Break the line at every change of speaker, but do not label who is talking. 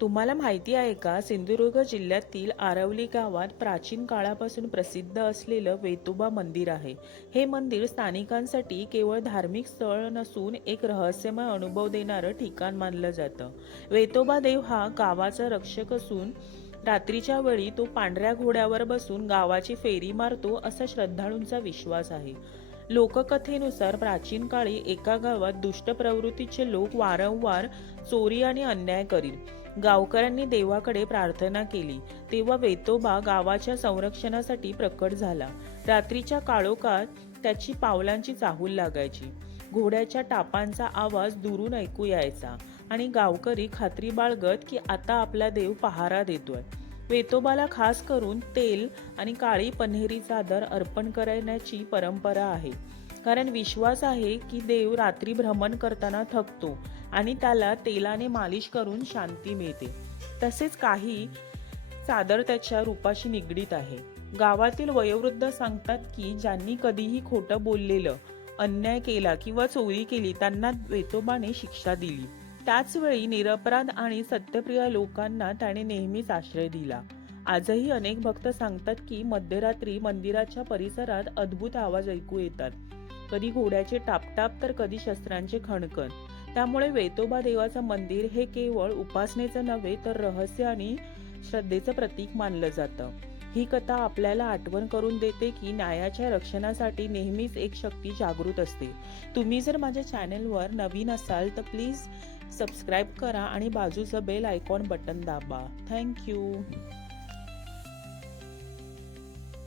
तुम्हाला माहिती आहे का? सिंधुदुर्ग जिल्ह्यातील आरवली गावात प्राचीन काळापासून प्रसिद्ध असलेलं वेतोबा मंदिर आहे. हे मंदिर स्थानिकांसाठी केवळ धार्मिक स्थळ नसून एक रहस्यमय अनुभव देणारं ठिकाण मानलं जातं. वेतोबा देव हा गावाचा रक्षक असून रात्रीच्या वेळी तो पांढऱ्या घोड्यावर बसून गावाची फेरी मारतो असा श्रद्धाळूंचा विश्वास आहे. लोककथेनुसार प्राचीन काळी एका गावात दुष्ट प्रवृत्तीचे लोक वारंवार चोरी आणि अन्याय करीत गावकऱ्यांनी देवाकडे प्रार्थना केली. तेव्हा वेतोबा गावाच्या संरक्षणासाठी प्रकट झाला. रात्रीच्या काळोखात त्याची पावलांची चाहूल लागायची. घोड्याच्या टापांचा आवाज दुरून ऐकू यायचा आणि गावकरी खात्री बाळगत की आता आपला देव पहारा देतोय. वेतोबाला खास करून तेल आणि काळी पन्हेरी चादर अर्पण करण्याची परंपरा आहे. कारण विश्वास आहे की देव रात्री भ्रमण करताना थकतो आणि त्याला तेलाने मालिश करून शांती मिळते. तसेच काही चादर त्याच्या रूपाशी निगडीत आहे. गावातील वयोवृद्ध सांगतात की ज्यांनी कधीही खोटं बोललेलं अन्याय केला किंवा चोरी केली त्यांना वेतोबाने शिक्षा दिली. त्याचवेळी निरपराध आणि सत्यप्रिय लोकांना त्याने नेहमीच आश्रय दिला. आजही अनेक भक्त सांगतात की मध्यरात्री मंदिराच्या परिसरात अद्भुत आवाज ऐकू येतात. कधी घोड्याचे टापटाप तर कधी शस्त्रांचे खणखण. त्यामुळे वेतोबा देवाचं मंदिर हे केवळ उपासनेचं नव्हे तर रहस्य आणि श्रद्धेचं प्रतीक मानलं जातं. ही कथा आपल्याला आठवण करून देते की न्यायाच्या रक्षणासाठी नेहमीच एक शक्ती जागृत असते. तुम्ही जर माझ्या चॅनलवर नवीन असाल तर प्लीज सबस्क्राईब करा आणि बाजूचं बेल आयकॉन बटन दाबा. Thank you.